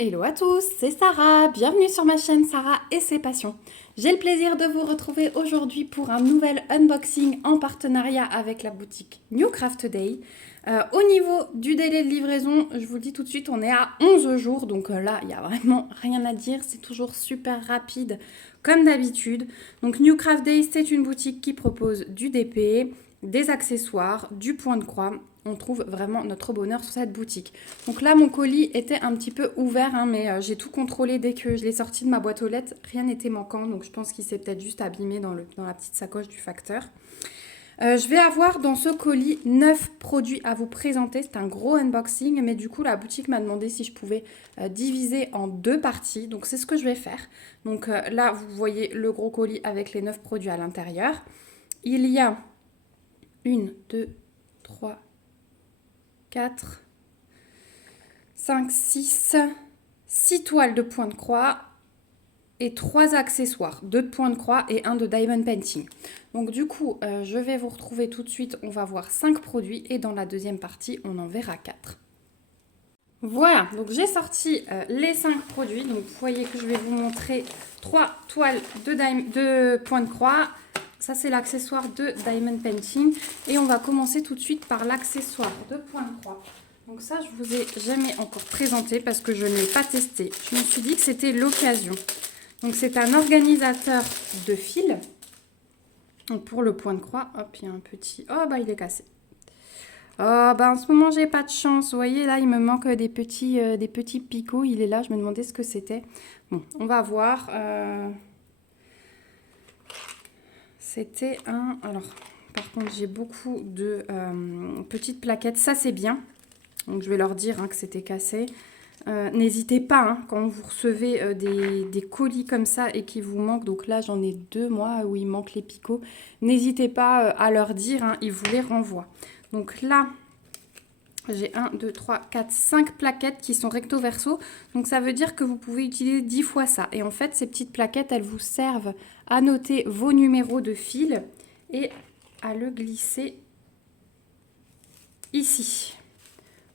Hello à tous, c'est Sarah, bienvenue sur ma chaîne Sarah et ses passions. J'ai le plaisir de vous retrouver aujourd'hui pour un nouvel unboxing en partenariat avec la boutique New Craft Day. Au niveau du délai de livraison, je vous le dis tout de suite, on est à 11 jours, donc là, il n'y a vraiment rien à dire, c'est toujours super rapide comme d'habitude. Donc New Craft Day, c'est une boutique qui propose du DP, des accessoires, du point de croix. On trouve vraiment notre bonheur sur cette boutique. Donc là, mon colis était un petit peu ouvert, hein, mais j'ai tout contrôlé dès que je l'ai sorti de ma boîte aux lettres. Rien n'était manquant, donc je pense qu'il s'est peut-être juste abîmé dans la petite sacoche du facteur. Je vais avoir dans ce colis 9 produits à vous présenter. C'est un gros unboxing, mais du coup, la boutique m'a demandé si je pouvais diviser en deux parties. Donc, c'est ce que je vais faire. Donc là, vous voyez le gros colis avec les 9 produits à l'intérieur. Il y a 1, 2, 3, 4, 5, 6 toiles de point de croix et 3 accessoires, 2 de point de croix et 1 de diamond painting. Donc du coup, je vais vous retrouver tout de suite, on va voir 5 produits et dans la deuxième partie, on en verra 4. Voilà, donc j'ai sorti les 5 produits. Donc vous voyez que je vais vous montrer 3 toiles de point de croix. Ça, c'est l'accessoire de diamond painting. Et on va commencer tout de suite par l'accessoire de point de croix. Donc ça, je vous ai jamais encore présenté parce que je ne l'ai pas testé. Je me suis dit que c'était l'occasion. Donc c'est un organisateur de fils. Donc pour le point de croix, hop, il y a un petit... Oh, bah il est cassé. Oh, bah en ce moment, j'ai pas de chance. Vous voyez, là, il me manque des petits picots. Il est là, je me demandais ce que c'était. Bon, on va voir. C'était un... Alors, par contre, j'ai beaucoup de petites plaquettes. Ça, c'est bien. Donc, je vais leur dire que c'était cassé. N'hésitez pas, quand vous recevez des colis comme ça et qu'il vous manque, donc là j'en ai 2 moi où il manque les picots, n'hésitez pas à leur dire, ils vous les renvoient. Donc là, j'ai 1, 2, 3, 4, 5 plaquettes qui sont recto verso, donc ça veut dire que vous pouvez utiliser 10 fois ça. Et en fait, ces petites plaquettes, elles vous servent à noter vos numéros de fil et à le glisser ici.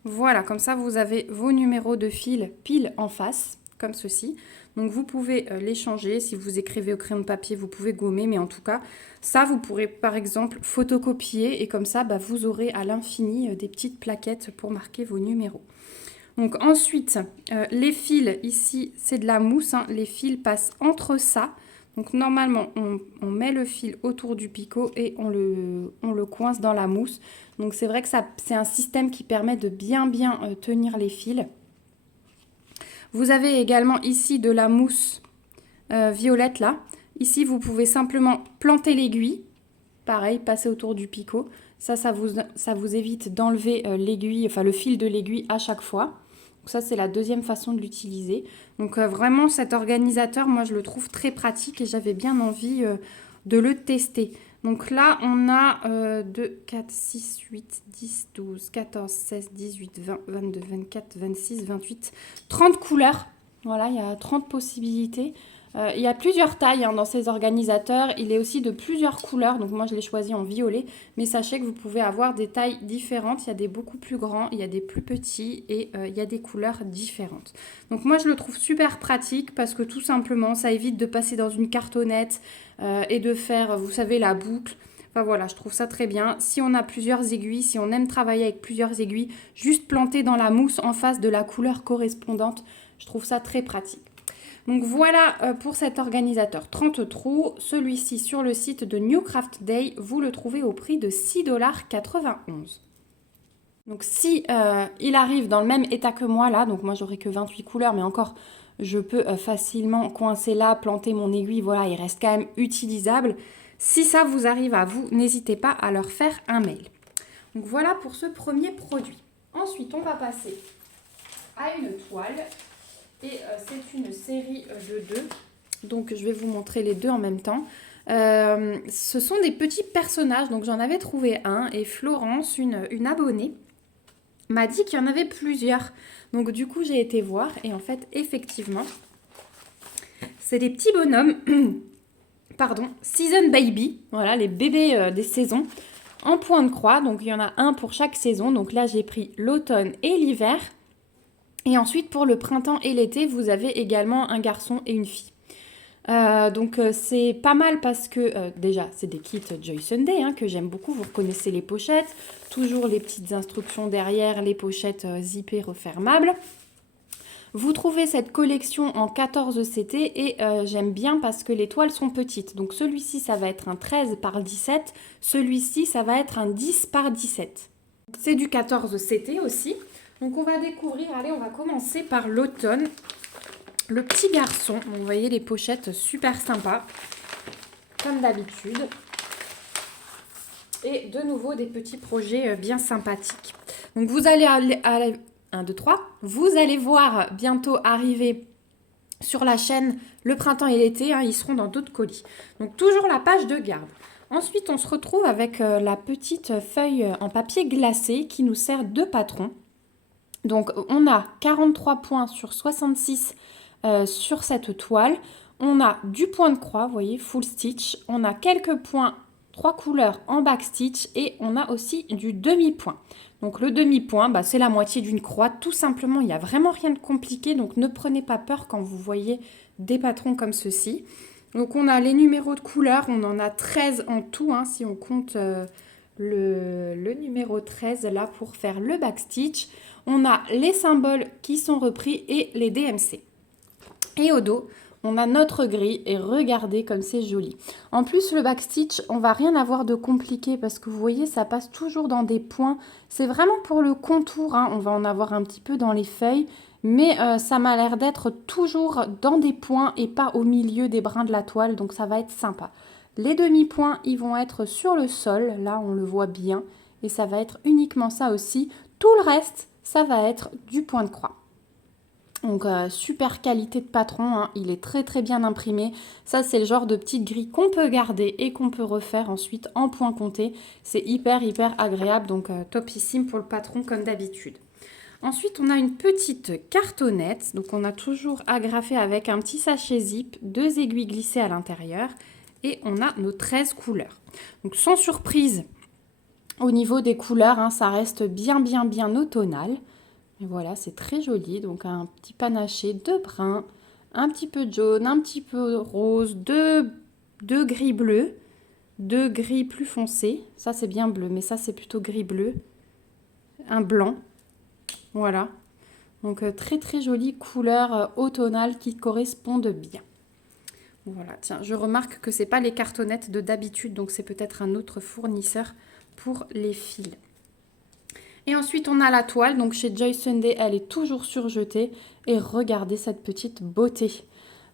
Voilà, comme ça, vous avez vos numéros de fil pile en face, comme ceci. Donc, vous pouvez les changer. Si vous écrivez au crayon de papier, vous pouvez gommer. Mais en tout cas, ça, vous pourrez, par exemple, photocopier. Et comme ça, vous aurez à l'infini des petites plaquettes pour marquer vos numéros. Donc, ensuite, les fils, ici, c'est de la mousse. Les fils passent entre ça. Donc normalement, on met le fil autour du picot et on le coince dans la mousse. Donc c'est vrai que c'est un système qui permet de bien tenir les fils. Vous avez également ici de la mousse violette là. Ici, vous pouvez simplement planter l'aiguille. Pareil, passer autour du picot. Ça vous évite d'enlever l'aiguille, enfin le fil de l'aiguille à chaque fois. Donc ça, c'est la deuxième façon de l'utiliser. Donc vraiment, cet organisateur, moi, je le trouve très pratique et j'avais bien envie de le tester. Donc là, on a 2, 4, 6, 8, 10, 12, 14, 16, 18, 20, 22, 24, 26, 28, 30 couleurs. Voilà, il y a 30 possibilités. Il y a plusieurs tailles dans ces organisateurs. Il est aussi de plusieurs couleurs. Donc moi, je l'ai choisi en violet. Mais sachez que vous pouvez avoir des tailles différentes. Il y a des beaucoup plus grands, il y a des plus petits et il y a des couleurs différentes. Donc moi, je le trouve super pratique parce que tout simplement, ça évite de passer dans une cartonnette et de faire, vous savez, la boucle. Enfin voilà, je trouve ça très bien. Si on a plusieurs aiguilles, si on aime travailler avec plusieurs aiguilles, juste planter dans la mousse en face de la couleur correspondante, je trouve ça très pratique. Donc voilà pour cet organisateur 30 trous. Celui-ci sur le site de New Craft Day, vous le trouvez au prix de 6,91 $. Donc si il arrive dans le même état que moi là, donc moi j'aurai que 28 couleurs, mais encore je peux facilement coincer là, planter mon aiguille, voilà, il reste quand même utilisable. Si ça vous arrive à vous, n'hésitez pas à leur faire un mail. Donc voilà pour ce premier produit. Ensuite, on va passer à une toile. Et c'est une série de 2. Donc, je vais vous montrer les deux en même temps. Ce sont des petits personnages. Donc, j'en avais trouvé un. Et Florence, une abonnée, m'a dit qu'il y en avait plusieurs. Donc, du coup, j'ai été voir. Et en fait, effectivement, c'est des petits bonhommes. Pardon, Season Baby. Voilà, les bébés des saisons. En point de croix. Donc, il y en a un pour chaque saison. Donc là, j'ai pris l'automne et l'hiver. Et ensuite, pour le printemps et l'été, vous avez également un garçon et une fille. Donc c'est pas mal parce que déjà c'est des kits Joy Sunday hein, que j'aime beaucoup, vous reconnaissez les pochettes, toujours les petites instructions derrière, les pochettes zippées refermables. Vous trouvez cette collection en 14 CT et j'aime bien parce que les toiles sont petites. Donc celui-ci ça va être un 13 par 17, celui-ci ça va être un 10 par 17. C'est du 14 CT aussi. Donc on va découvrir, allez on va commencer par l'automne. Le petit garçon, vous voyez les pochettes super sympas, comme d'habitude. Et de nouveau des petits projets bien sympathiques. Donc vous allez aller 1, 2, 3. Vous allez voir bientôt arriver sur la chaîne le printemps et l'été. Hein, ils seront dans d'autres colis. Donc toujours la page de garde. Ensuite, on se retrouve avec la petite feuille en papier glacé qui nous sert de patron. Donc on a 43 points sur 66 sur cette toile. On a du point de croix, vous voyez, full stitch. On a quelques points, 3 couleurs en back stitch et on a aussi du demi-point. Donc le demi-point, bah, c'est la moitié d'une croix, tout simplement. Il n'y a vraiment rien de compliqué, donc ne prenez pas peur quand vous voyez des patrons comme ceci. Donc on a les numéros de couleurs, on en a 13 en tout, hein, si on compte le numéro 13 là pour faire le back stitch. On a les symboles qui sont repris et les DMC. Et au dos, on a notre grille et regardez comme c'est joli. En plus, le backstitch, on va rien avoir de compliqué parce que vous voyez, ça passe toujours dans des points. C'est vraiment pour le contour, hein. On va en avoir un petit peu dans les feuilles, mais ça m'a l'air d'être toujours dans des points et pas au milieu des brins de la toile, donc ça va être sympa. Les demi-points, ils vont être sur le sol, là on le voit bien, et ça va être uniquement ça aussi. Tout le reste, ça va être du point de croix. Donc super qualité de patron, hein. Il est très très bien imprimé. Ça c'est le genre de petite grille qu'on peut garder et qu'on peut refaire ensuite en point compté. C'est hyper agréable, donc topissime pour le patron comme d'habitude. Ensuite on a une petite cartonnette, donc on a toujours agrafé avec un petit sachet zip, 2 aiguilles glissées à l'intérieur et on a nos 13 couleurs. Donc sans surprise au niveau des couleurs, hein, ça reste bien automnal. Et voilà, c'est très joli. Donc un petit panaché de brun, un petit peu de jaune, un petit peu rose, deux gris bleu, 2 gris plus foncé. Ça c'est bien bleu, mais ça c'est plutôt gris bleu. Un blanc. Voilà. Donc très jolie couleur automnale qui correspondent bien. Voilà, tiens, je remarque que c'est pas les cartonnettes de d'habitude, donc c'est peut-être un autre fournisseur pour les fils. Et ensuite, on a la toile. Donc, chez Joy Sunday, elle est toujours surjetée. Et regardez cette petite beauté.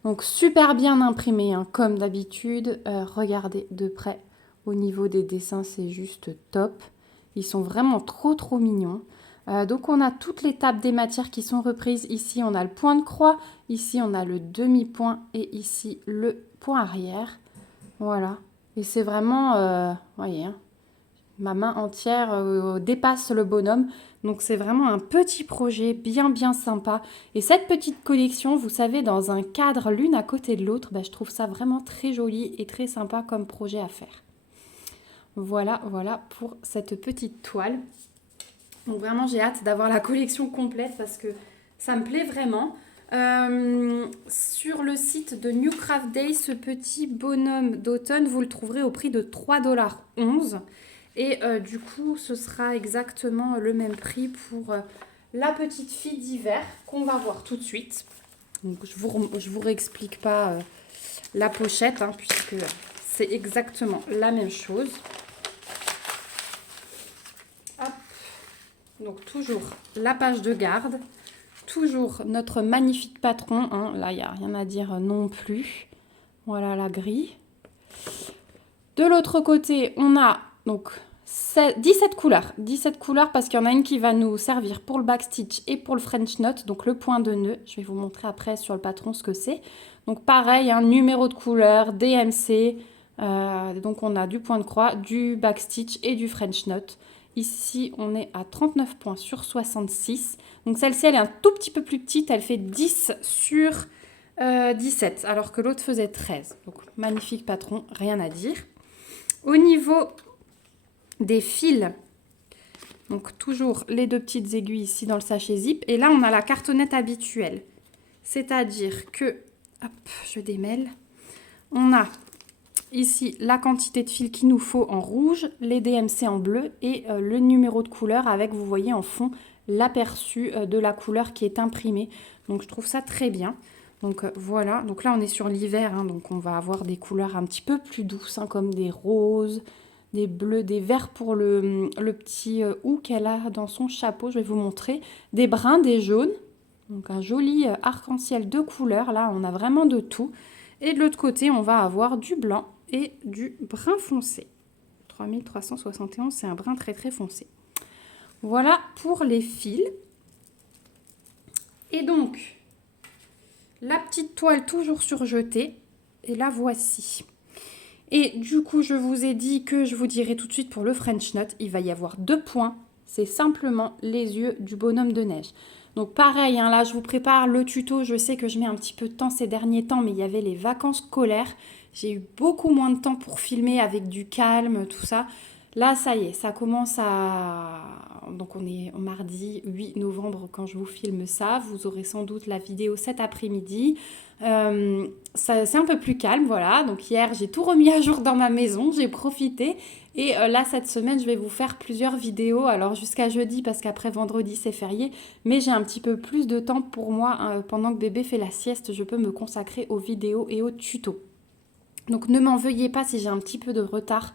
Donc, super bien imprimée, hein, comme d'habitude. Regardez de près. Au niveau des dessins, c'est juste top. Ils sont vraiment trop mignons. Donc, on a toutes les tables des matières qui sont reprises. Ici, on a le point de croix. Ici, on a le demi-point. Et ici, le point arrière. Voilà. Et c'est vraiment... voyez, hein, ma main entière dépasse le bonhomme. Donc c'est vraiment un petit projet bien sympa. Et cette petite collection, vous savez, dans un cadre l'une à côté de l'autre, je trouve ça vraiment très joli et très sympa comme projet à faire. Voilà pour cette petite toile. Donc vraiment j'ai hâte d'avoir la collection complète parce que ça me plaît vraiment. Sur le site de New Craft Day, ce petit bonhomme d'automne, vous le trouverez au prix de 3,11 $. Et du coup, ce sera exactement le même prix pour la petite fille d'hiver qu'on va voir tout de suite. Donc, je vous réexplique pas la pochette, hein, puisque c'est exactement la même chose. Hop. Donc, toujours la page de garde. Toujours notre magnifique patron. Hein. Là, il n'y a rien à dire non plus. Voilà la grille. De l'autre côté, on a donc 17 couleurs. 17 couleurs parce qu'il y en a une qui va nous servir pour le backstitch et pour le French knot, donc le point de nœud. Je vais vous montrer après sur le patron ce que c'est. Donc pareil, un numéro de couleur, DMC. Donc on a du point de croix, du backstitch et du French knot. Ici, on est à 39 points sur 66. Donc celle-ci, elle est un tout petit peu plus petite. Elle fait 10 sur 17, alors que l'autre faisait 13. Donc magnifique patron, rien à dire. Au niveau des fils, Donc toujours les 2 petites aiguilles ici dans le sachet zip. Et là, on a la cartonnette habituelle. C'est-à-dire que, hop, je démêle. On a ici la quantité de fil qu'il nous faut en rouge, les DMC en bleu et le numéro de couleur avec, vous voyez en fond, l'aperçu de la couleur qui est imprimée. Donc je trouve ça très bien. Donc voilà, donc là on est sur l'hiver, hein, donc on va avoir des couleurs un petit peu plus douces, hein, comme des roses, des bleus, des verts pour le petit hou qu'elle a dans son chapeau, je vais vous montrer, des bruns, des jaunes, donc un joli arc-en-ciel de couleurs, là on a vraiment de tout. Et de l'autre côté on va avoir du blanc et du brun foncé. 3371, c'est un brun très très foncé. Voilà pour les fils. Et donc, la petite toile toujours surjetée, et la voici. Et du coup, je vous ai dit que je vous dirai tout de suite pour le French Knot, il va y avoir 2 points. C'est simplement les yeux du bonhomme de neige. Donc pareil, hein, là je vous prépare le tuto. Je sais que je mets un petit peu de temps ces derniers temps, mais il y avait les vacances scolaires. J'ai eu beaucoup moins de temps pour filmer avec du calme, tout ça. Là, ça y est, ça commence à... Donc on est mardi 8 novembre quand je vous filme ça. Vous aurez sans doute la vidéo cet après-midi. C'est un peu plus calme, voilà. Donc hier, j'ai tout remis à jour dans ma maison, j'ai profité. Et là, cette semaine, je vais vous faire plusieurs vidéos. Alors jusqu'à jeudi, parce qu'après vendredi, c'est férié. Mais j'ai un petit peu plus de temps pour moi. Pendant que bébé fait la sieste, je peux me consacrer aux vidéos et aux tutos. Donc ne m'en veuillez pas si j'ai un petit peu de retard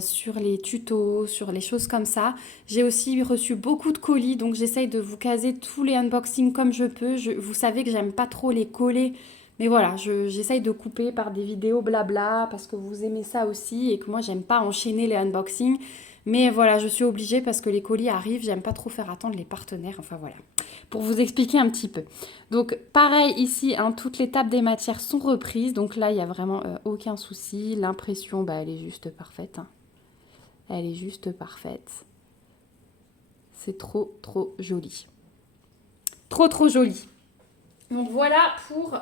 sur les tutos, sur les choses comme ça. J'ai aussi reçu beaucoup de colis, donc j'essaye de vous caser tous les unboxings comme je peux. Vous savez que j'aime pas trop les coller, mais voilà, j'essaye de couper par des vidéos blabla, parce que vous aimez ça aussi, et que moi j'aime pas enchaîner les unboxings. Mais voilà, je suis obligée parce que les colis arrivent, j'aime pas trop faire attendre les partenaires, enfin voilà. Pour vous expliquer un petit peu. Donc pareil ici, hein, toutes les tables des matières sont reprises, donc là il n'y a vraiment aucun souci. L'impression, bah, elle est juste parfaite. Hein. Elle est juste parfaite. C'est trop trop joli. Trop trop joli. Donc voilà pour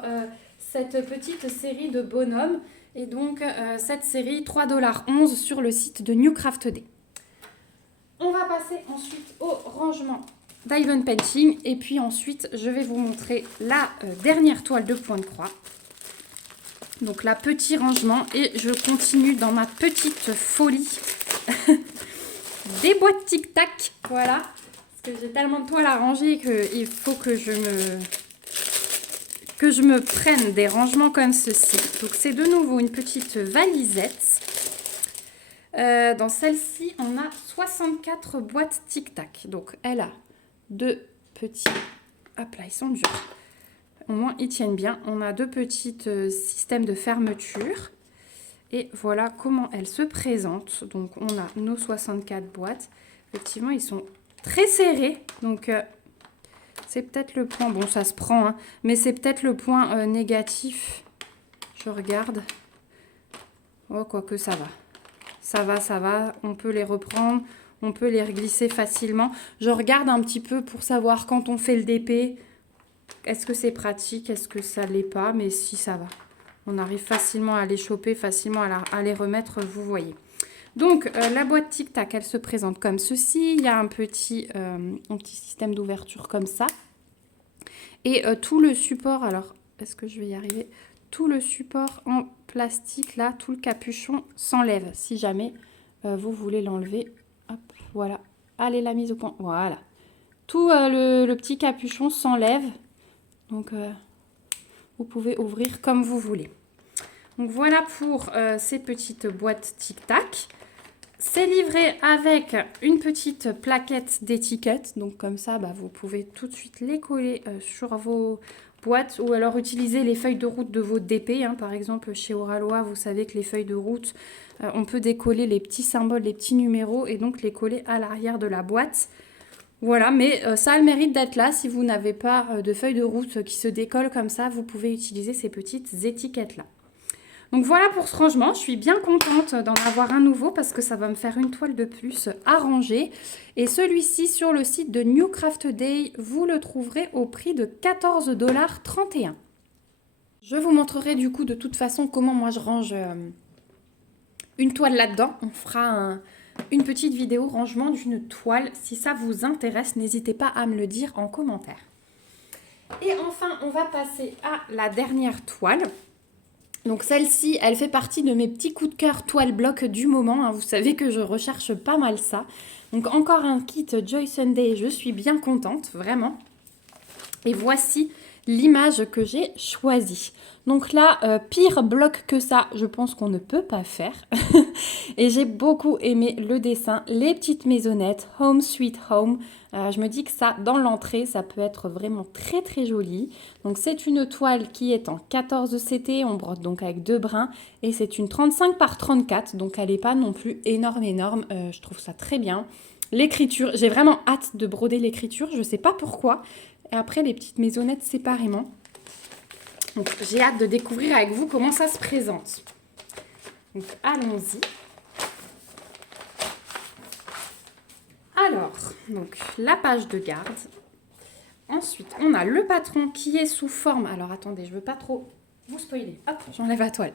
cette petite série de bonhommes. Et donc cette série 3,11 $ sur le site de New Craft Day. On va passer ensuite au rangement Diamond Painting. Et puis ensuite, je vais vous montrer la dernière toile de point de croix. Donc là, petit rangement. Et je continue dans ma petite folie des boîtes tic-tac. Voilà. Parce que j'ai tellement de toiles à ranger qu'il faut que je me prenne des rangements comme ceci. Donc c'est de nouveau une petite valisette. Dans celle-ci, on a 64 boîtes tic-tac. Donc, elle a 2 petits... Hop là, ils sont durs. Au moins, ils tiennent bien. On a 2 petits systèmes de fermeture. Et voilà comment elle se présente. Donc, on a nos 64 boîtes. Effectivement, ils sont très serrés. Donc, c'est peut-être le point... Bon, ça se prend, hein, mais c'est peut-être le point négatif. Je regarde. Oh, quoique ça va. Ça va, on peut les reprendre, on peut les reglisser facilement. Je regarde un petit peu pour savoir quand on fait le DP, est-ce que c'est pratique, est-ce que ça l'est pas, mais si ça va. On arrive facilement à les choper, facilement à les remettre, vous voyez. Donc, la boîte tic-tac, elle se présente comme ceci. Il y a un petit système d'ouverture comme ça. Et tout le support, alors, est-ce que je vais y arriver ? Tout le support en plastique, là, tout le capuchon s'enlève. Si jamais vous voulez l'enlever, hop, voilà. Allez, la mise au point, voilà. Tout le petit capuchon s'enlève. Donc, vous pouvez ouvrir comme vous voulez. Donc, voilà pour ces petites boîtes tic-tac. C'est livré avec une petite plaquette d'étiquette. Donc, comme ça, bah, vous pouvez tout de suite les coller sur vos boîtes ou alors utiliser les feuilles de route de vos DP. Hein. Par exemple, chez Oralois, vous savez que les feuilles de route, on peut décoller les petits symboles, les petits numéros et donc les coller à l'arrière de la boîte. Voilà, mais ça a le mérite d'être là. Si vous n'avez pas de feuilles de route qui se décollent comme ça, vous pouvez utiliser ces petites étiquettes-là. Donc voilà pour ce rangement, je suis bien contente d'en avoir un nouveau parce que ça va me faire une toile de plus à ranger. Et celui-ci sur le site de New Craft Day, vous le trouverez au prix de 14,31 $. Je vous montrerai du coup de toute façon comment moi je range une toile là-dedans. On fera une petite vidéo rangement d'une toile. Si ça vous intéresse, n'hésitez pas à me le dire en commentaire. Et enfin, on va passer à la dernière toile. Donc celle-ci, elle fait partie de mes petits coups de cœur toile bloc du moment. Hein. Vous savez que je recherche pas mal ça. Donc encore un kit Joy Sunday, je suis bien contente, vraiment. Et voici l'image que j'ai choisie. Donc là, pire bloc que ça, je pense qu'on ne peut pas faire. Et j'ai beaucoup aimé le dessin, les petites maisonnettes, Home Sweet Home. Je me dis que ça, dans l'entrée, ça peut être vraiment très très joli. Donc c'est une toile qui est en 14 CT, on brode donc avec 2 brins. Et c'est une 35 par 34, donc elle n'est pas non plus énorme. Je trouve ça très bien. L'écriture, j'ai vraiment hâte de broder l'écriture, je ne sais pas pourquoi. Et après, les petites maisonnettes séparément. Donc, j'ai hâte de découvrir avec vous comment ça se présente. Donc, allons-y. Alors, donc, la page de garde. Ensuite, on a le patron qui est sous forme... Alors, attendez, je ne veux pas trop vous spoiler. Hop, j'enlève la toile.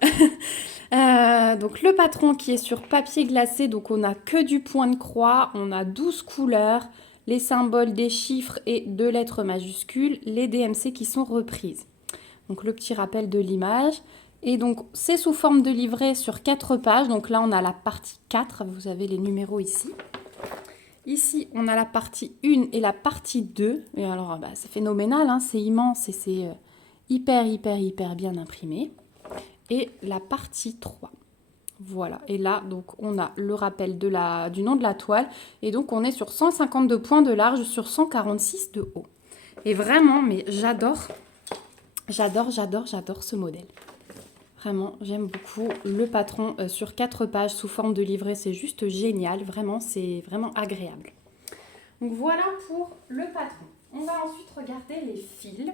Donc, le patron qui est sur papier glacé. Donc, on n'a que du point de croix. On a 12 couleurs. Les symboles, des chiffres et 2 lettres majuscules. Les DMC qui sont reprises. Donc le petit rappel de l'image. Et donc c'est sous forme de livret sur 4 pages. Donc là on a la partie 4, vous avez les numéros ici. Ici on a la partie 1 et la partie 2. Et alors c'est phénoménal, hein, c'est immense et c'est hyper bien imprimé. Et la partie 3. Voilà, et là donc on a le rappel du nom de la toile. Et donc on est sur 152 points de large sur 146 de haut. Et vraiment, mais j'adore ce modèle. Vraiment, j'aime beaucoup le patron sur 4 pages sous forme de livret. C'est juste génial. Vraiment, c'est vraiment agréable. Donc voilà pour le patron. On va ensuite regarder les fils.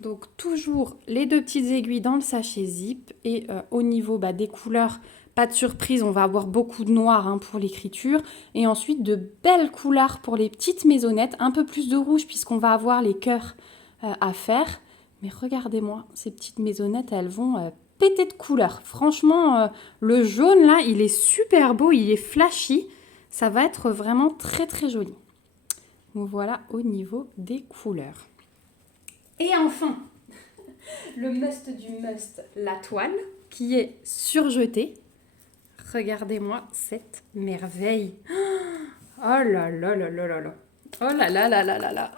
Donc toujours les 2 petites aiguilles dans le sachet zip. Et au niveau des couleurs, pas de surprise, on va avoir beaucoup de noir pour l'écriture. Et ensuite de belles couleurs pour les petites maisonnettes. Un peu plus de rouge puisqu'on va avoir les cœurs à faire. Mais regardez-moi, ces petites maisonnettes, elles vont péter de couleurs. Franchement, le jaune là, il est super beau, il est flashy. Ça va être vraiment très très joli. Donc voilà au niveau des couleurs. Et enfin, le must du must, la toile qui est surjetée. Regardez-moi cette merveille. Oh là là là là là là. Oh là là là là là là.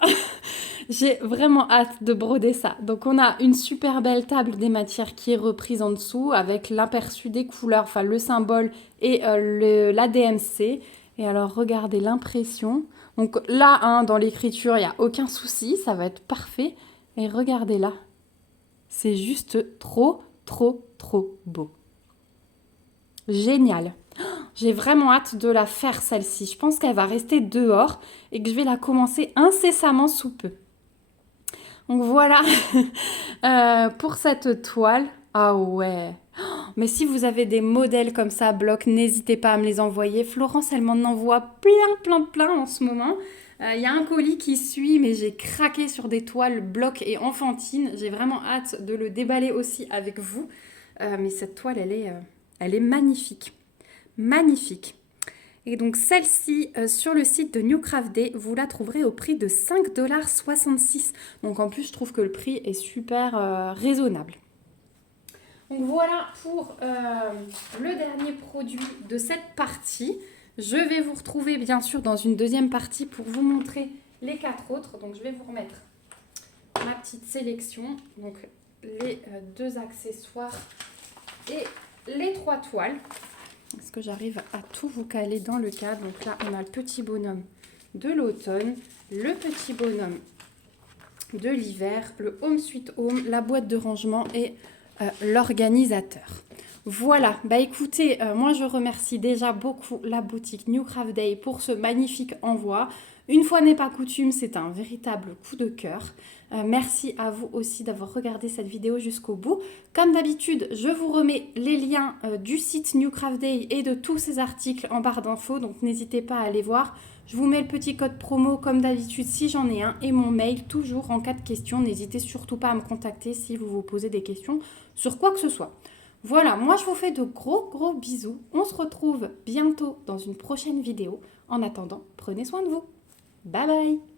J'ai vraiment hâte de broder ça. Donc on a une super belle table des matières qui est reprise en dessous avec l'aperçu des couleurs, enfin le symbole et la DMC. Et alors regardez l'impression. Donc là, dans l'écriture, il n'y a aucun souci, ça va être parfait. Et regardez là. C'est juste trop beau. Génial. J'ai vraiment hâte de la faire celle-ci. Je pense qu'elle va rester dehors et que je vais la commencer incessamment sous peu. Donc voilà pour cette toile. Ah ouais. Mais si vous avez des modèles comme ça, bloc, n'hésitez pas à me les envoyer. Florence, elle m'en envoie plein en ce moment. Il y a un colis qui suit, mais j'ai craqué sur des toiles bloc et enfantines. J'ai vraiment hâte de le déballer aussi avec vous. Mais cette toile, elle est magnifique. Magnifique. Et donc celle-ci, sur le site de New Craft Day, vous la trouverez au prix de 5,66 $. Donc en plus, je trouve que le prix est super raisonnable. Donc voilà pour le dernier produit de cette partie. Je vais vous retrouver bien sûr dans une deuxième partie pour vous montrer les 4 autres. Donc je vais vous remettre ma petite sélection. Donc les 2 accessoires et les 3 toiles. Est-ce que j'arrive à tout vous caler dans le cadre? Donc là, on a le petit bonhomme de l'automne, le petit bonhomme de l'hiver, le Home Sweet Home, la boîte de rangement et l'organisateur. Voilà, écoutez, moi je remercie déjà beaucoup la boutique New Craft Day pour ce magnifique envoi. Une fois n'est pas coutume, c'est un véritable coup de cœur. Merci à vous aussi d'avoir regardé cette vidéo jusqu'au bout. Comme d'habitude, je vous remets les liens du site New Craft Day et de tous ces articles en barre d'infos, donc n'hésitez pas à aller voir. Je vous mets le petit code promo comme d'habitude si j'en ai un et mon mail toujours en cas de questions. N'hésitez surtout pas à me contacter si vous vous posez des questions sur quoi que ce soit. Voilà, moi je vous fais de gros bisous. On se retrouve bientôt dans une prochaine vidéo. En attendant, prenez soin de vous. Bye bye!